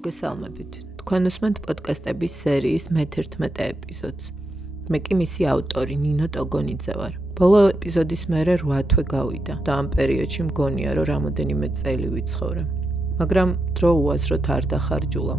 მოგესალმებით. თქვენ უსმენთ პოდკასტების სერიის მე-11 ეპიზოდს. მე კი მისი ავტორი ნინო ტოგონიძე ვარ. ბოლო ეპიზოდის მერე 8 თვე გავიდა და ამ პერიოდში მგონია, რომ რამოდენიმე წელი ვიცხოვრე. მაგრამ დრო უაზროდ არ დახარჯულა.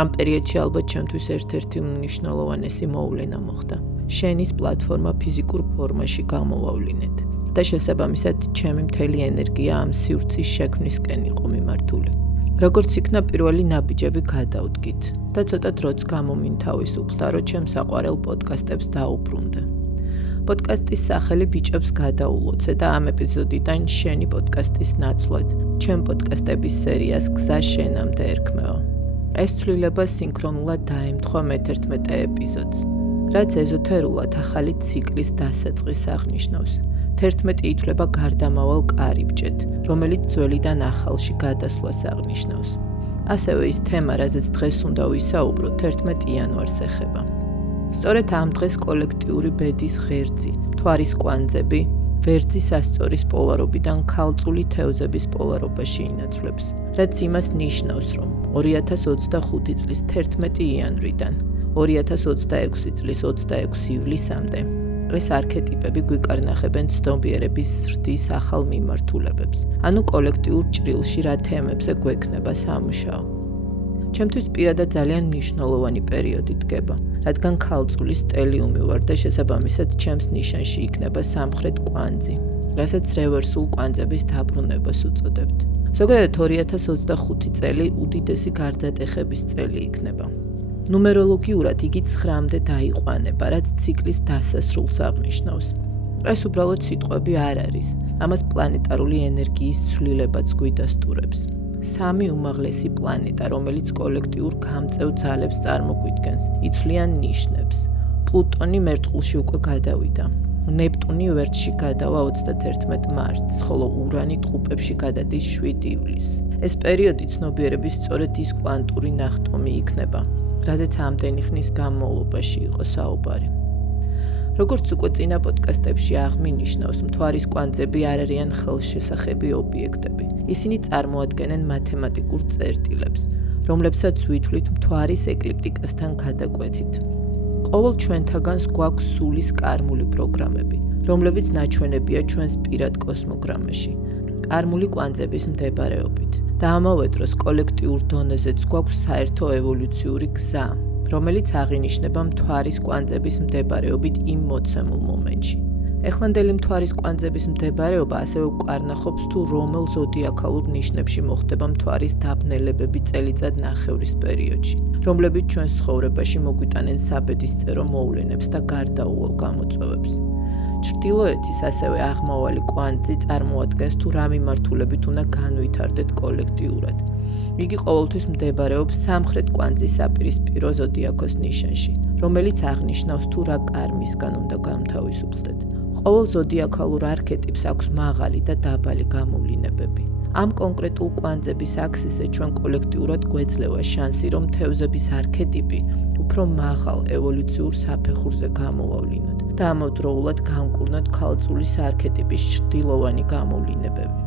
ამ პერიოდში ალბათ ჩემთვის ერთ-ერთი მნიშვნელოვანესი მოვლენა მოხდა. შენის პლატფორმა ფიზიკურ ფორმაში გამოვავლინეთ და შესაბამისად ჩემი მთელი ენერგია ამ სივრცის შექმნისკენ იყო მიმართული. როგორც იქნა პირველი ნაბიჯები გადავდგით და ცოტა დროც გამომინთავისუფლდა, რომ ჩემს საყვარელ პოდკასტებს დაუბრუნდე. პოდკასტის სახელი ბიჭებს გადაულოცე და ამ ეპიზოდიდან შენი პოდკასტის ნაცვლად ჩემ პოდკასტების სერიას გზა შენამდე ერქმევა. ეს ცვლილება სინქრონულად დაემთხვა მე-11 ეპიზოდს, რაც ეზოთერულად ახალი ციკლის დასაწყისს აღნიშნავს. 11 ითვლება გარდამავალ კარიბჭედ, რომელიც ძველიდან ახალში გადასვლას აღნიშნავს. ასევე ის თემა, რაზეც დღეს უნდა ვისაუბროთ, 11 იანვარს ეხება. სწორედ ამ დღეს კოლექტიური ბედის ღერძი, მთვარის კვანძები, ვერძი სასწორის პოლარობიდან ქალწული თევზების პოლარობაში ინაცვლებს, რაც იმას ნიშნავს, რომ 2025 წლის 11 იანვრიდან 2026 წლის 26 ივლისამდე ეს არქეტიპები გვიკარნახებენ ცნობიერების ზრდის ახალ მიმართულებებს, ანუ კოლექტიურ ჭრილში რა თემებზე გვექნება სამუშაო. ჩემთვის პირადად ძალიან მნიშვნელოვანი პერიოდი დგება, რადგან ქალწული სტელიუმი ვარ და შესაბამისად ჩემს ნიშანში იქნება სამხრეთ კვანძი, რასაც რევერსულ კვანძების დაბრუნებას უწოდებთ. ზოგადად 2025 წელი უდიდესი გარდატეხების წელი იქნება. ნუმეროლოგიურად იგი 9-მდე დაიყვანება, რაც ციკლის დასასრულს აღნიშნავს. ეს უბრალოდ სიტყვები არ არის, ამას პლანეტარული ენერგიის ცვლილებაც გვიდასტურებს. 3 უმაღლესი პლანეტა, რომელიც კოლექტიურ გამწევ ძალებს წარმოგვიდგენს, იცვლიან ნიშნებს. პლუტონი მერწყულში უკვე გადავიდა. ნეპტუნი ვერტში გადავა 31 მარტს, ხოლო ურანი ტყუპებში გადადის 7 ივლისს. ეს პერიოდი ცნობიერების სწორედ ის კვანტური ნახტომი იქნება, რაზეც ამდენი ხნის განმავლობაში იყო საუბარი. როგორც უკვე წინა პოდკასტებში აღმინიშნავს, მთვარის კვანძები არ არიან ხელშესახები ობიექტები. ისინი წარმოადგენენ მათემატიკურ წერტილებს, რომლებსაც ვითვლით მთვარის ეკლიპტიკასთან გადაკვეთით. ყოველ ჩვენთაგანს გვაქვს სულის კარმული პროგრამები, რომლებიც ნაჩვენებია ჩვენს პირად კოსმოგრამაში, კარმული კვანძების მდებარეობით. და ამავე დროს კოლექტიურ დონეზეც გვაქვს საერთო ევოლუციური გზა, რომელიც აღინიშნება მთვარის კვანძების მდებარეობით იმ მოცემულ მომენტში. ეხლანდელი მთვარის კვანძების მდებარეობა ასევე უკარნახობს თუ რომელ ზოდიაქალურ ნიშნებში მოხდება მთვარის დაბნელებები წელიწად-ნახევრის პერიოდში, რომლებიც ჩვენს ცხოვრებაში მოგვიტანენ საბედისწერო მოვლენებს და გარდაუვალ გამოწვევებს. ჩრდილოეთის ასევე აღმავალი კვანძი წარმოადგენს თუ რა მიმართულებით უნდა განვითარდეთ კოლექტიურად. იგი ყოველთვის მდებარეობს სამხრეთ კვანძის საპირისპირო ზოდიაქოს ნიშანში, რომელიც აღნიშნავს თუ რა კარმისგან უნდა გამთავისუფლდეთ. ყოველ ზოდიაქალურ არქეტიპს აქვს მაღალი და დაბალი გამოვლინებები. ამ კონკრეტულ კვანძების აქსისზე ჩვენ კოლექტიურად გვეძლევა შანსი, რომ თევზების არქეტიპი უფრო მაღალ ევოლუციურ საფეხურზე გამოვავლინოთ და ამავდროულად განკურნოთ ქალწულის არქეტიპის ჭრილოვანი გამოვლინებები.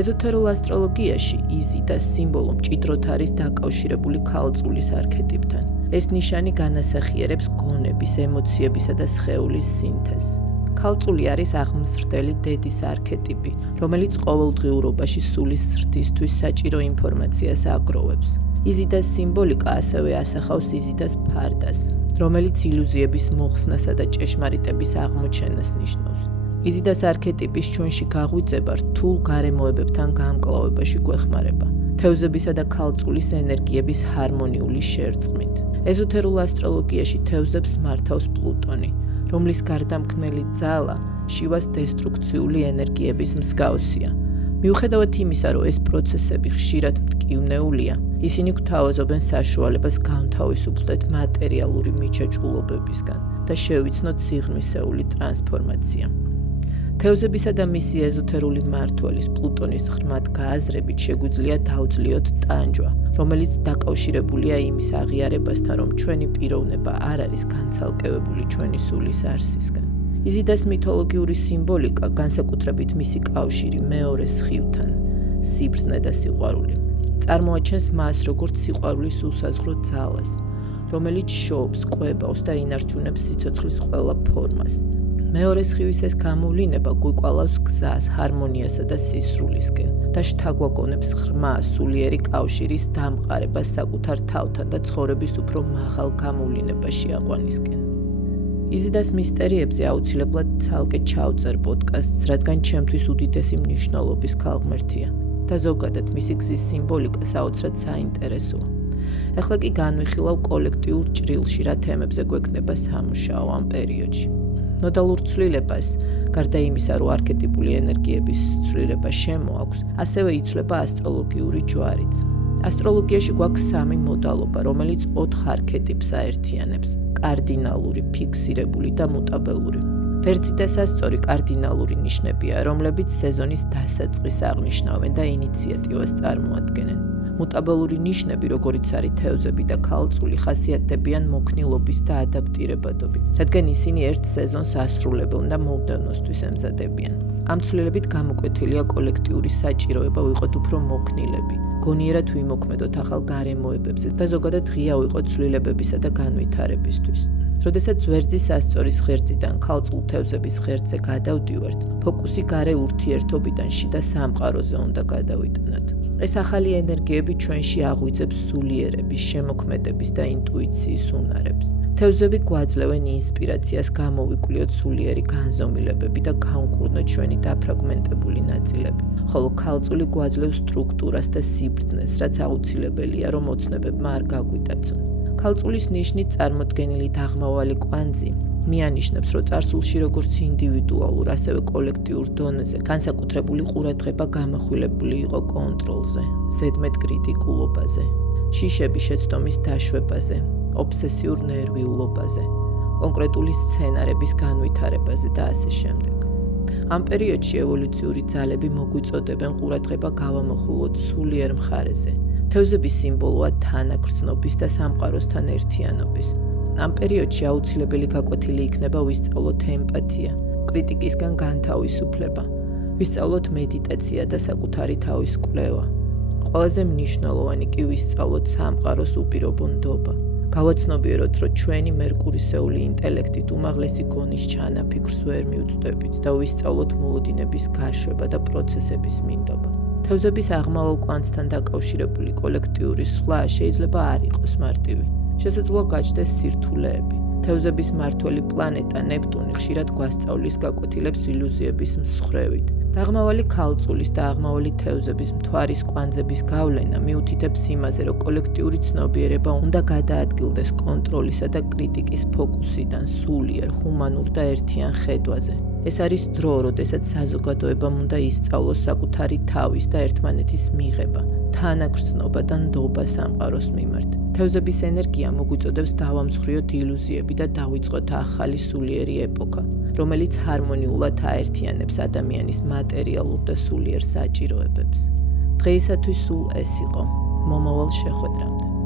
ეზოთერულ ასტროლოგიაში იზიდას სიმბოლო მჭიდროდ არის დაკავშირებული ქალწულის არქეტიპთან. ეს ნიშანი განასახიერებს გონების, ემოციებისა და სხეულის სინთეზს. ქალწული არის აღმზრდელი დედის არქეტიპი, რომელიც ყოველდღიურობაში სულის ზრდისთვის საჭირო ინფორმაციას აგროვებს. იზიდას სიმბოლიკა ასევე ასახავს იზიდას ფარდას, რომელიც ილუზიების მოხსნასა და ჭეშმარიტების აღმოჩენას ნიშნავს. იზიდას არქეტიპის ჩვენში გაღვიძება რთულ გარემოებებთან გამკლავებაში გვეხმარება, თევზებისა და ქალწულის ენერგიების ჰარმონიული შერწყმით. ეზოთერულ ასტროლოგიაში თევზებს მართავს პლუტონი, რომლის გარდამქმნელი ძალა შივას დესტრუქციული ენერგიების მსგავსია. მიუხედავად იმისა, რომ ეს პროცესები ხშირად მტკივნეულია, ისინი გვთავაზობენ საშუალებას განთავისუფლდეთ მატერიალური მიჩაჭულობებისგან და შევიცნოთ სიღრმისეული ტრანსფორმაცია. თევზებისა და მისი ეზოთერული მმართველის პლუტონის ღრმად გააზრებით შეგვიძლია დავძლიოთ ტანჯვა, რომელიც დაკავშირებულია იმის აღიარებასთან, რომ ჩვენი პიროვნება არ არის განცალკევებული ჩვენი სულის არსისგან. იზიდას მითოლოგიური სიმბოლიკა, განსაკუთრებით მისი კავშირი მეორე სხივთან, სიბრძნე და სიყვარული, წარმოაჩენს მას როგორც სიყვარულის უსაზღვრო ძალას, რომელიც შობს, კვებავს და ინარჩუნებს სიცოცხლის ყველა ფორმას. მეორე სხივის ეს გამოვლინება გვიკვალავს გზას, ჰარმონიასა და სისრულისკენ და შთაგვაგონებს ღრმა, სულიერი კავშირის დამყარებას საკუთარ თავთან და ცხოვრების უფრო მაღალ გამოვლინებაში აყვანისკენ. იზიდას მისტერიებზე აუცილებლად ცალკე ჩავწერ პოდკასტს, რადგან ჩემთვის უდიდესი მნიშვნელობის ქალღმერთია და ზოგადად მისი გზის სიმბოლიკა საოცრად საინტერესოა. ეხლა კი განვიხილავ კოლექტიურ ჭრილში, რა თემებზე გვექნება სამუშაო ამ პერიოდში. ნოდალურ ცვლილებას, გარდა იმისა, რომ არქეტიპული ენერგიების ცვლილება შემოაქვს, ასევე იცვლება ასტროლოგიური ჯვარიც. ასტროლოგიაში გვაქვს 3 მოდალობა, რომელიც 4 არქეტიპს აერთიანებს: კარდინალური, ფიქსირებული და მუტაბელური. ვერძი და სასწორი კარდინალური ნიშნებია, რომლებიც სეზონის დასაწყისს აღნიშნავენ და ინიციატივას წარმოადგენენ. მუტაბელური ნიშნები, როგორიც არის თევზები და ქალწული, ხასიათდებიან მოქნილობის და ადაპტირებადობით, რადგან ისინი ერთ სეზონს ასრულებენ და მოუდავნოსთვის ემზადებიან. ამ ცვლილებით გამოკვეთილია კოლექტიური საჭიროება ვიყოთ უფრო მოქნილები, გონიერად ვიმოქმედოთ ახალ გარემოებებზე და ზოგადად ღია ვიყოთ ცვლილებებისა და განვითარებისთვის. როდესაც ვერძი სასწორის ღერძიდან ქალწულ თევზების ღერძზე გადავდივართ, ფოკუსი გარე ურთიერთობიდან შიდა სამყაროზე უნდა გადავიტანოთ. ეს ახალი ენერგიები ჩვენში აღვიძებს სულიერების, შემოქმედების და ინტუიციის უნარებს. თევზები გვაძლევენ ინსპირაციას გამოვიკვლიოთ სულიერი განზომილებები და განკურნოთ ჩვენი დაფრაგმენტებული ნაწილები, ხოლო ქალწული გვაძლევს სტრუქტურას და სიბრძნეს, რაც აუცილებელია, რომ ოცნებებმა არ გაგვიტაცონ. ქალწულის ნიშნით წარმოდგენილი დაღმავალი კვანძი მიანიშნებს, რომ წარსულში როგორც ინდივიდუალურ, ასევე კოლექტიურ დონეზე განსაკუთრებული ყურადღება გამახვილებული იყო კონტროლზე, ზედმეტ კრიტიკულობაზე, შიშების შეცდომის დაშვებაზე, ობსესიურ ნერვიულობაზე, კონკრეტული სცენარების განვითარებაზე და ასე შემდეგ. ამ პერიოდში ევოლუციური ძალები მოგვიწოდებენ ყურადღება გავამახვილოთ სულიერ მხარეზე. თევზების სიმბოლოა თანაგრძნობის და სამყაროსთან ერთიანობის. ამ პერიოდში აუცილებელი გაკვეთილი იქნება ვისწავლოთ ემპათია, კრიტიკისგან განთავისუფლება, ვისწავლოთ მედიტაცია და საკუთარი თავის კვლევა. ყველაზე მნიშვნელოვანი კი ვისწავლოთ სამყაროს უპირობო ნდობა. გავაცნობიეროთ, რომ ჩვენი მერკურისეული ინტელექტით უმაღლესი გონის ჩანაფიქრს ვერ მიუწვდებით და ვისწავლოთ მოლოდინების გაშვება და პროცესების მინდობა. თევზების აღმავალ კვანძთან დაკავშირებული კოლექტიური სვლა შეიძლება არ იყოს მარტივი. შესაძლოა გაჩნდეს სირთულეები. თევზების მმართველი პლანეტა ნეპტუნი ხშირად გვასწავლის გაკვეთილებს ილუზიების მსხრევით. დაღმავალი ქალწულის და აღმავალი თევზების მთვარის კვანძების გავლენა მიუთითებს იმაზე, რომ კოლექტიური ცნობიერება უნდა გადაადგილდეს კონტროლისა და კრიტიკის ფოკუსიდან სულიერ, ჰუმანურ და ერთიან ხედვაზე. ეს არის დრო, როდესაც საზოგადოებამ უნდა ისწავლოს საკუთარი თავის და ერთმანეთის მიღება, თანაგრძნობა და ნდობა სამყაროს მიმართ. თევზების ენერგია მოგვიწოდებს დავამსხვრიოთ ილუზიები და დავიწყოთ ახალი სულიერი ეპოქა, რომელიც ჰარმონიულად აერთიანებს ადამიანის მატერიალურ და სულიერ საჭიროებებს. დღეისათვის სულ ეს იყო. მომავალ შეხვედრამდე.